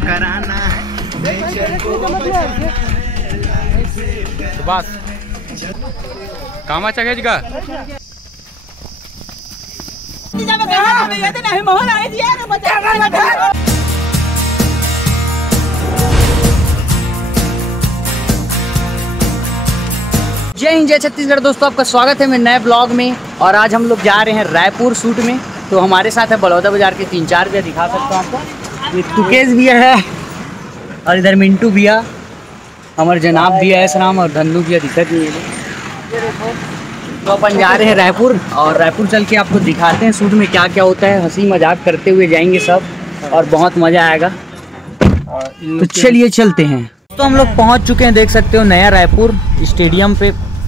कराना है। बस कामाचा घ्यायची का? जय हिंद जय छत्तीसगढ़ दोस्तों, आपका स्वागत है मेरे नए ब्लॉग में। और आज हम लोग जा रहे हैं रायपुर शूट में। तो हमारे साथ है बड़ौदा बाजार के 3-4 भैया, दिखा सकता हूँ आपको। ये तुकेश भैया है और इधर मिंटू भैया, अमर जनाब भैया, ऐसा नाम और धन्नू भैया दिक्कत नहीं है। तो अपन जा रहे हैं रायपुर और रायपुर चल के आपको दिखाते हैं शूट में क्या क्या होता है। हंसी मजाक करते हुए जाएंगे सब और बहुत मज़ा आएगा। तो चलिए चलते हैं। तो हम लोग पहुंच चुके हैं, देख सकते हो नया रायपुर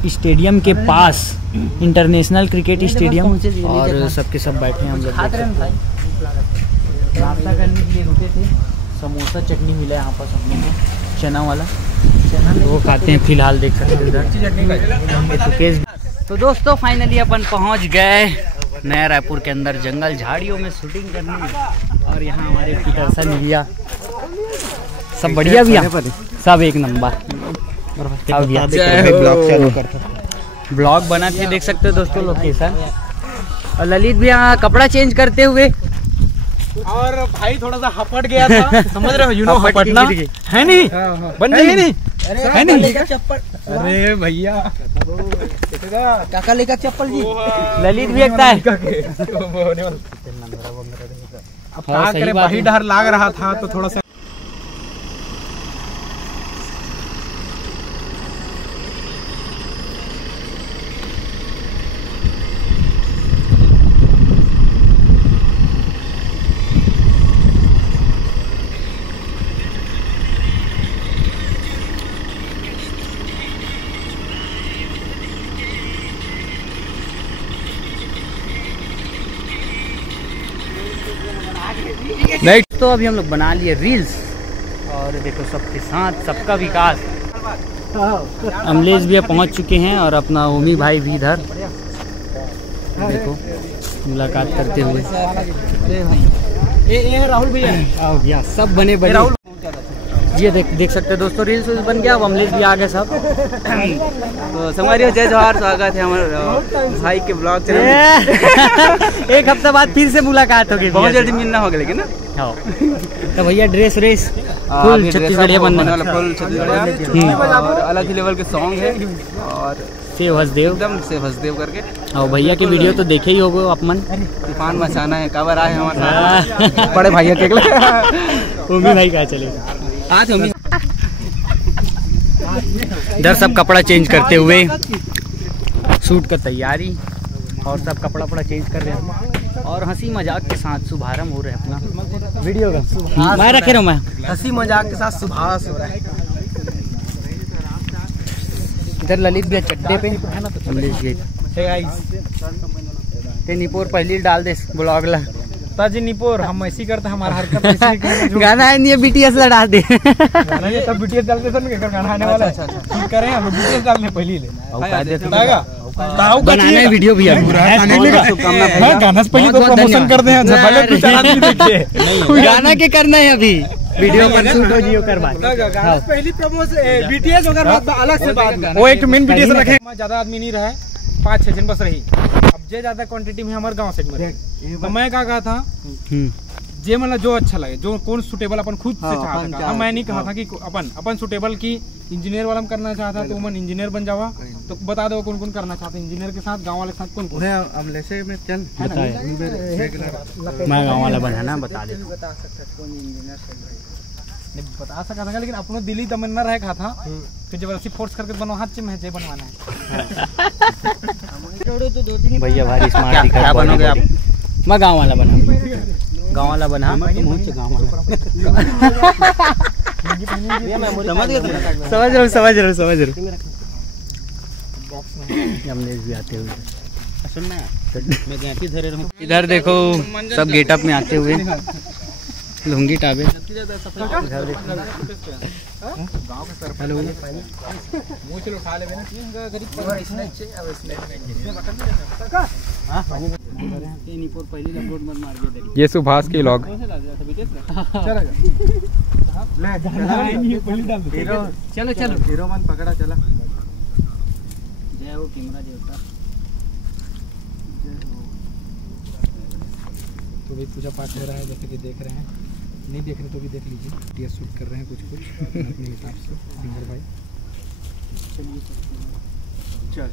स्टेडियम के पास, इंटरनेशनल क्रिकेट स्टेडियम। और सबके सब बैठे हैं हम लोग। नाश्ता करने के लिए रुके थे, समोसा चटनी मिला यहाँ पर सब लोगों को, चना वाला वो खाते हैं फिलहाल, देख सकते हो इधर। तो दोस्तों फाइनली अपन पहुँच गए नया रायपुर के अंदर, जंगल झाड़ियों में शूटिंग करने। और यहाँ हमारे दर्शन भैया सब बढ़िया भैया, सब एक नंबर। ब्लॉग बनाते देख सकते हो दोस्तों लोकेशन। और ललित भी यहाँ कपड़ा चेंज करते हुए, और भाई थोड़ा सा हपट गया था, समझ रहे हो, यू नो हपटना है नहीं, बन है नहीं, है नहीं चप्पल। अरे भैया काका लेकर चप्पल जी, ललित भी एकता है। अब क्या करे, भाई डर लाग रहा था तो थोड़ा सा। नेक्स्ट तो अभी हम लोग बना लिए रील्स। और देखो सबके साथ सबका विकास। अमलेश भैया पहुंच चुके हैं और अपना ओमी भाई भी इधर, देखो मुलाकात करते हुए। ये राहुल भैया सब बने बने। ये देख सकते हैं दोस्तों, रील्स बन गया। अब अमलेश भी आ गए सब। तो संगवारी जय जोहार, स्वागत है हमारे भाई के ब्लॉग चैनल। एक हफ्ते बाद फिर से मुलाकात होगी, बहुत जल्दी मिलना होगा लेकिन ना। तो भैया ड्रेस फुल छत्तीसगढ़िया बनने वाला, फुल छत्तीसगढ़िया और अलग ही लेवल के सॉन्ग है। और सेव हसदेव, एकदम सेव हसदेव करके। और भैया की वीडियो तो देखे ही होगे अपन। तूफान मचाना है, कवर आए हमारे साथ बड़े भैया के। ओमी भाई कहाँ चले आज? इधर सब कपड़ा चेंज करते हुए, शूट का तैयारी, और सब कपड़ा चेंज कर रहे हैं। और हंसी मजाक के साथ शुभारंभ हो रहा है अपना वीडियो का। मैं रखे रहा, मैं हंसी मजाक के साथ शुभारंभ हो रहा है। इधर ललित भी चड्डे पे, ते निपोर पहली डाल दे ब्लॉग ला। ताजी निपोर हम ऐसी करते, हमारा हरकत ऐसी। गाना है नहीं, BTS ला डाल दे। गाना ये तब BTS डालते थे ना, गाना आने वाला है। ठीक करें हम BTS डालने पहले ले बनाना है वीडियो भी। गाना से पहले तो प्रमोशन करते हैं, भले पिक्चर आदमी देखे। गाना के करना है अभी, वीडियो पर शूट हो जियो करवा। पहली प्रमोशन BTS होकर अलग से बात। वो एक मेन BTS रखे, ज्यादा आदमी नहीं रहा, 5-6 जन बस रही। अब जे ज्यादा क्वांटिटी में हमारे गांव से तो मैं क्या कहा था, जे मतलब जो अच्छा लगे, जो कौन सुटेबल अपन खुद से चाहता था। मैं नहीं कहा था कि अपन सुटेबल की इंजीनियर वाला करना चाहता तो मन इंजीनियर बन जावा। तो बता दो कौन कौन करना चाहते इंजीनियर के साथ, गांव वाले के साथ कौन कौन। में चल मैं गाँव वाला बनाना बता दे, बता सका था, लेकिन अपनों दिल्ली तमन्ना रह कहा था, फिर जबरदस्ती फोर्स करके बनो हाथ में जे बनवाना है। भैया भारी स्मार्ट दिखा। क्या बनोगे आप? मैं गाँव वाला बना, गाँव वाला बना। समझ रहा हूँ। अमलेश भी आते हुए, इधर देखो सब गेटअप में आते हुए, लुंगी टाबे। ये सुभाष की व्लॉग। चलो चलो हीरो मन पकड़ा चला। जय हो कैमरा देवता। तो भी पूजा पाठ हो रहा है जैसे कि देख रहे हैं, नहीं देख रहे तो भी देख लीजिए। टीएस शूट कर रहे हैं कुछ अपने हिसाब से सिंगर भाई। चल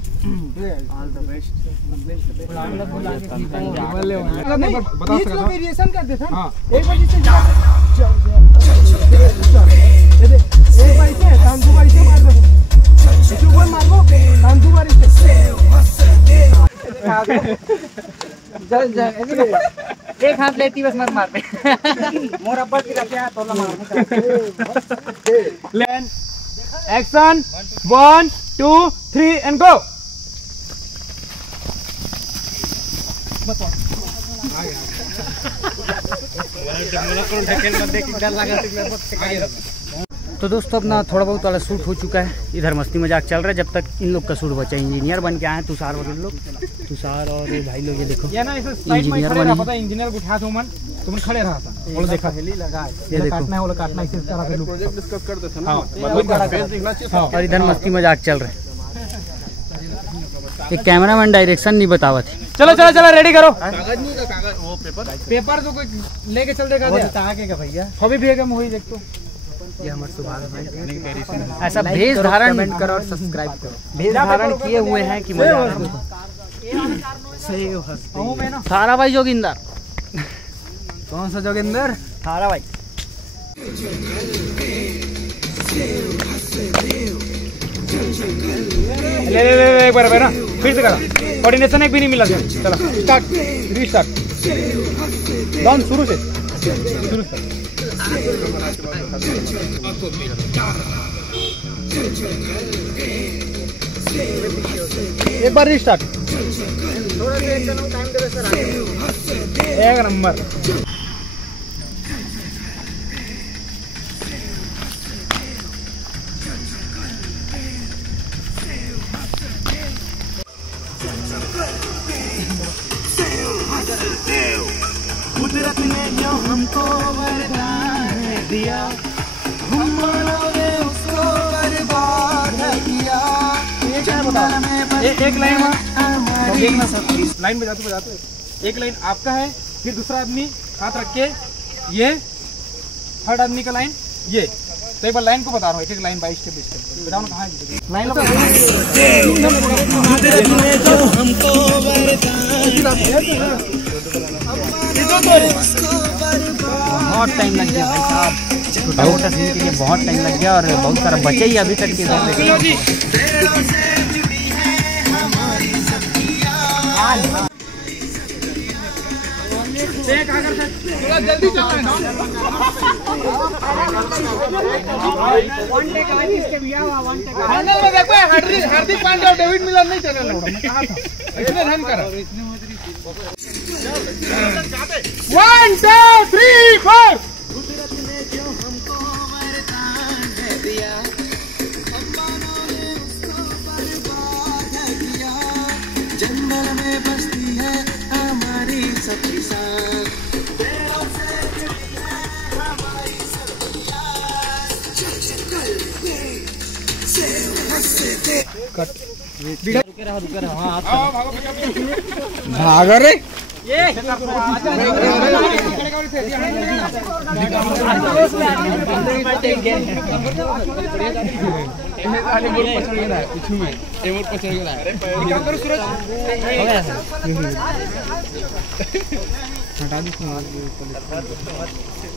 ऑल द बेस्ट। बता सकता वेरिएशन कर देता। हां एक बार जिससे एक बार से तांदू बारी से मार दो, इसे ऊपर मारो तांदू बारी से। एक हाथ लेती बस मत मार पे। मोर अब्बा की रखे है तोला मार। लेन एक्शन 1 2 3 एंड गो। तो दोस्तों अपना थोड़ा बहुत वाला शूट हो चुका है, इधर मस्ती मजाक चल रहा है जब तक इन लोग का शूट बचा। इंजीनियर बन के आए हैं तुषार और लोग, तुषार और ये भाई लोग। ये देखो ये ना इसे साइड में खड़े रहा, पता है इंजीनियर को उठा तो मन तुम खड़े रहा था वो देखा हेली लगा। ये देखो काटना है वो काटना इसे तरह से प्रोजेक्ट डिस्कस कर देते ना। हां और इधर मस्ती मजाक चल रहा है। ये कैमरामैन डायरेक्शन नहीं बतावत। चलो चलो चलो रेडी करो। कागज नहीं का कागज वो पेपर तो कोई लेके चल देगा दे आगे का भैया हबी भी है मूवी देख। तो ये हमारे सुभाष भाई ऐसा भेष धारण कमेंट करो और सब्सक्राइब करो। भेष धारण किए हुए हैं कि मजा आ रहा है। थारा भाई जोगिंदर। कौन सा जोगिंदर? थारा भाई। ले ले ले एक बार ना फिर से करा। कोऑर्डिनेशन एक भी नहीं मिला। चलो स्टार्ट रीस्टार्ट डाउन शुरू से शुरू से। एक बार रीस्टार्ट। एक नंबर। कुदरत ने जो हमको वरदान दिया, हमने उसको बर्बाद किया। एक लाइन देखना सर, लाइन बजाते एक लाइन आपका है, फिर दूसरा आदमी हाथ रख के ये थर्ड आदमी का लाइन ये। तो एक बार लाइन को बता रहा हूँ, एक एक लाइन 22 के 20 बताओ ना कहाँ है लाइन। बहुत टाइम लग गया भाई साहब, छोटा सीन के लिए बहुत टाइम लग गया और बहुत सारा बचे ही अभी तक के। जल्दी चलना हार्दिक पांड्या और डेविड मिलर नहीं चले इतने ध्यान करो। 1 2 3 4। जंगल में बसती है हमारी सबकी सांस, भाग रे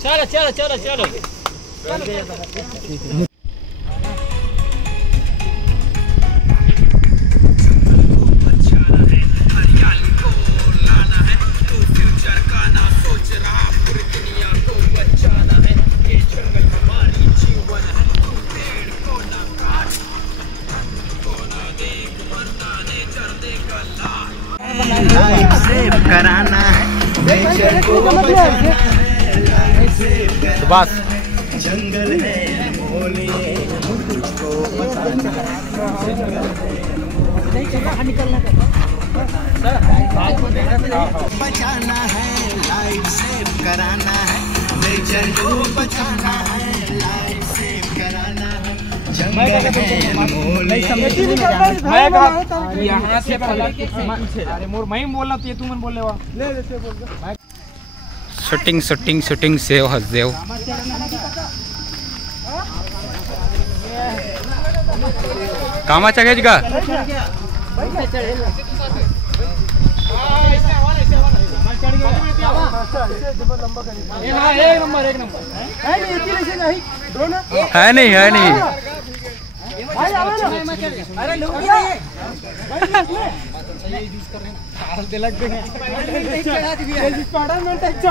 चलो चलो चलो चलो। कराना है तो बस जंगल में बचाना है, लाइफ सेव कराना है, नेचर को बचाना है। मैं कहा यहाँ से अरे मोर मैं बोलना तो तू मन बोल ले shooting shooting shooting save Hasdeo कामाच्या घ्यायची का है नहीं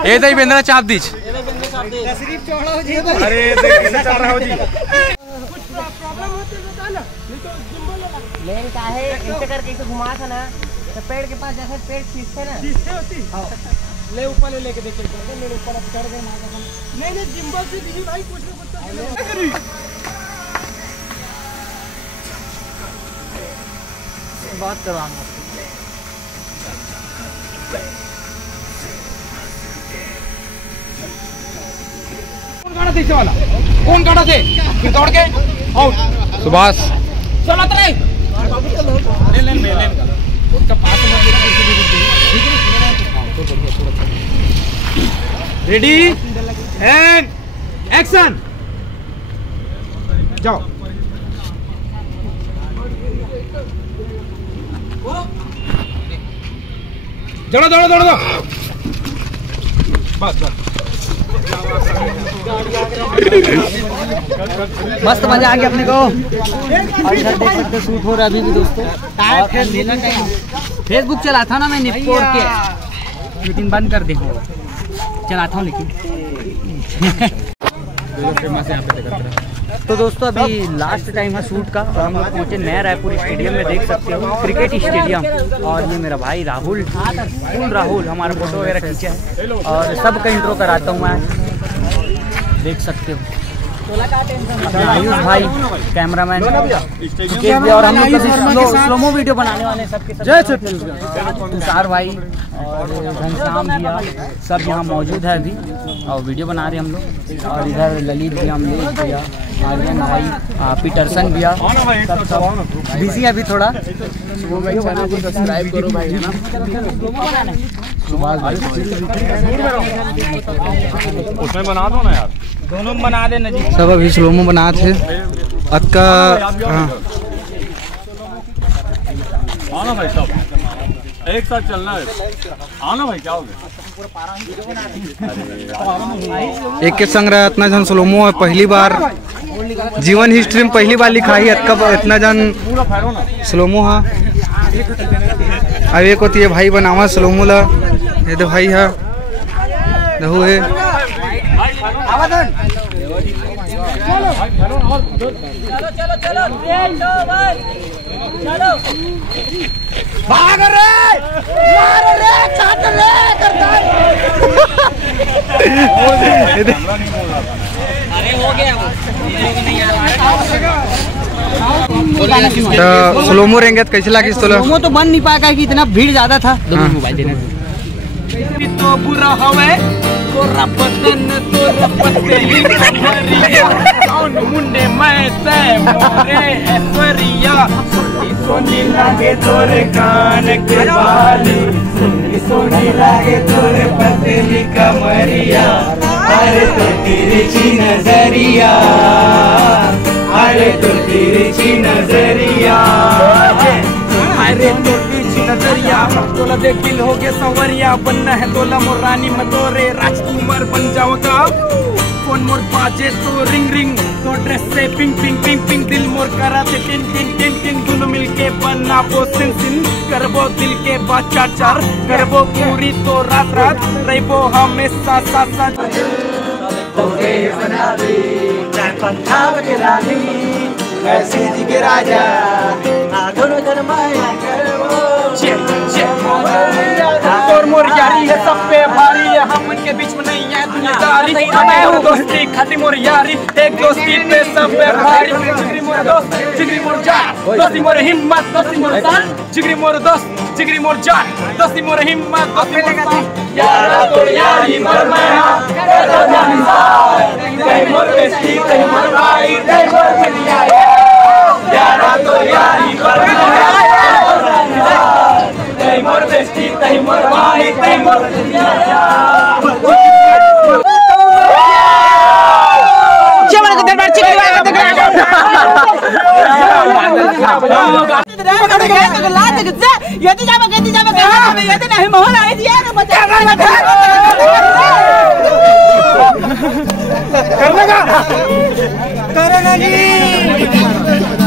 ए दही बेंद्रा चाप दीज अरे चल रहा हो जी लेन का है ऐसे करके इसे घुमा था ना तो पेड़ के पास जैसे पेड़ खींचते ना ले ऊपर ले लेके देख मेरे ऊपर अब चढ़ गए नहीं जिम्बल से दीजिए भाई कुछ ना कुछ बात करवाऊंगा कौन गाड़ा थे वाला कौन गाड़ा थे फिर दौड़ के आउट सुभाष चलो ले उसका पास रेडी एंड एक्शन जाओ दौड़ो बस मस्त मजा आ गया अपने को। और इधर देख सकते शूट हो रहा है अभी भी दोस्तों। फेसबुक चला था ना मैं निपोर के, लेकिन बंद कर देखो चलाता हूँ लेकिन तो दोस्तों अभी लास्ट टाइम है शूट का और हम लोग पहुँचे नया रायपुर स्टेडियम में, देख सकते हो क्रिकेट स्टेडियम। और ये मेरा भाई राहुल राहुल हमारा फोटो वगैरह खींचा है और सबका इंट्रो कराता हूँ मैं, देख सकते हो। आयुष भाई कैमरामैन और हम लोग स्लोमो वीडियो बनाने वाले सबके तुषार भाई और घनश्याम भैया सब यहाँ मौजूद है अभी और वीडियो बना रहे हम लोग। और इधर ललित भैया, अमलेश भैया, आर्यन भाई, पीटरसन भैया सब बिजी है अभी थोड़ा। सब्सक्राइब करो भाई है ना। उसमें बना दो ना यार, दोनों बना देना जी। सब अभी स्लोमो बना थे अक्का। हाँ आना भाई सब एक साथ चलना है। आना भाई क्या हो गया? एक के संग रहा इतना जन स्लोमो है पहली बार जीवन हिस्ट्री में पहली बार लिखा ही इतना जन स्लोमो है। अब एक होती है भाई बनावा स्लोमो ला, ये तो भाई है दहू है। भाग रे मार रे छाट रे करता अरे हो गया तो स्लोमो रहेंगे तो कैसे लगी? स्लोमो तो बन नहीं पाएगा कि इतना भीड़ ज्यादा था। मोबाइल देने तो बुरा हवे कोरा बदन तोरा पतली कमरिया कौन मुंडे मैं ते मोरे ऐश्वर्या सोनी लागे तोरे कान के बाली सोनी लागे तोरे पतली कमरिया अरे तो तिरछी नजरिया अरे तो तिरछी नजरिया अरे तो तिरछी नजरिया तोला देख दिल हो गया संवरिया बनना है तोला मोर रानी मतोरे राजकुमार बन जाओगा फोन मोर बाजे तो रिंग रिंग तो ड्रेस से पिंग पिंग पिंग पिंग दिल मोर करा थे टिन टिन टिन टिन दोनों मिलके बनना वो सिन सिन करबो दिल के बात चार चार करबो पूरी तो रात रात रहबो हमेशा साथ साथ तोरे बना दे चार पंथाव के रानी ऐसे जी के राजा दोनों जन माया करबो तोर मोर यारी है सब पे भारी है हम इनके बीच में नहीं है दुनियादारी मैं हूँ दोस्ती खाती मोर यारी एक दोस्ती पे सब पे भारी जिगरी मोर दोस्त जिगरी मोर जान दोस्ती मोर हिम्मत दोस्ती मोर जान जिगरी मोर दोस्त जिगरी मोर जान दोस्ती मोर हिम्मत दोस्ती मोर जान यारा तो यारी मोर माया कर दो जान साथ कहीं मोर बेस्ती कहीं मोर भाई कहीं मोर मिलिया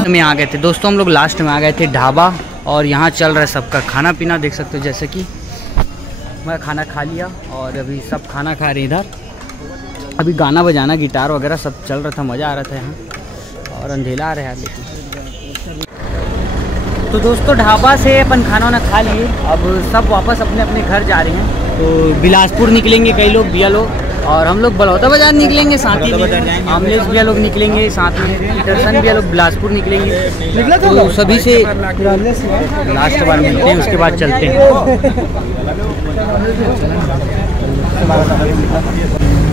में आ गए थे दोस्तों, हम लोग लास्ट में आ गए थे ढाबा, और यहाँ चल रहा है सबका खाना पीना, देख सकते हो। जैसे कि मैं खाना खा लिया और अभी सब खाना खा रहे हैं इधर। अभी गाना बजाना, गिटार वगैरह सब चल रहा था, मज़ा आ रहा था यहाँ, और अंधेला आ रहा है लेकिन। तो दोस्तों ढाबा से अपन खाना वाना खा लिए, अब सब वापस अपने अपने घर जा रहे हैं। तो बिलासपुर निकलेंगे कई लोग, भैया लोग, और हम लोग बलौदा बाजार निकलेंगे साथ ही में, आमलेश भैया लोग निकलेंगे साथ में, पीटरसन भैया लोग बिलासपुर निकलेंगे। तो सभी से लास्ट बार मिलते हैं, उसके बाद चलते हैं।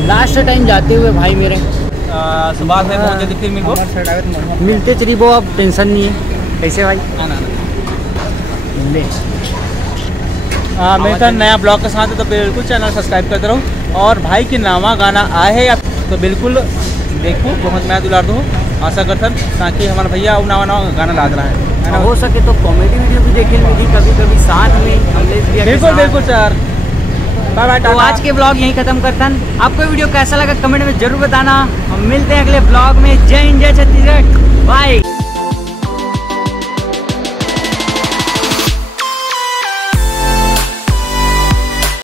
लास्ट टाइम जाते हुए भाई मेरे सुबह में पहुंचे थे, फिर मिलते चली वो, अब टेंशन नहीं है। कैसे भाई? ले मेरे साथ नया ब्लॉग के साथ है, तो बिल्कुल चैनल सब्सक्राइब करते रहो। और भाई के नामा गाना आए है तो बिल्कुल देखो, बहुत मैं दुलार दो आशा करता ताकि हमारा भैया नवा नवा गाना ला रहा है। हो सके तो कॉमेडी वीडियो भी देखेंगे कभी कभी साथ में, बिल्कुल बिल्कुल सर। Bye bye. तो आज के ब्लॉग यहीं खत्म करता है। आपको वीडियो कैसा लगा कमेंट में जरूर बताना। हम मिलते हैं अगले ब्लॉग में। जय हिंद, जय छत्तीसगढ़, बाय।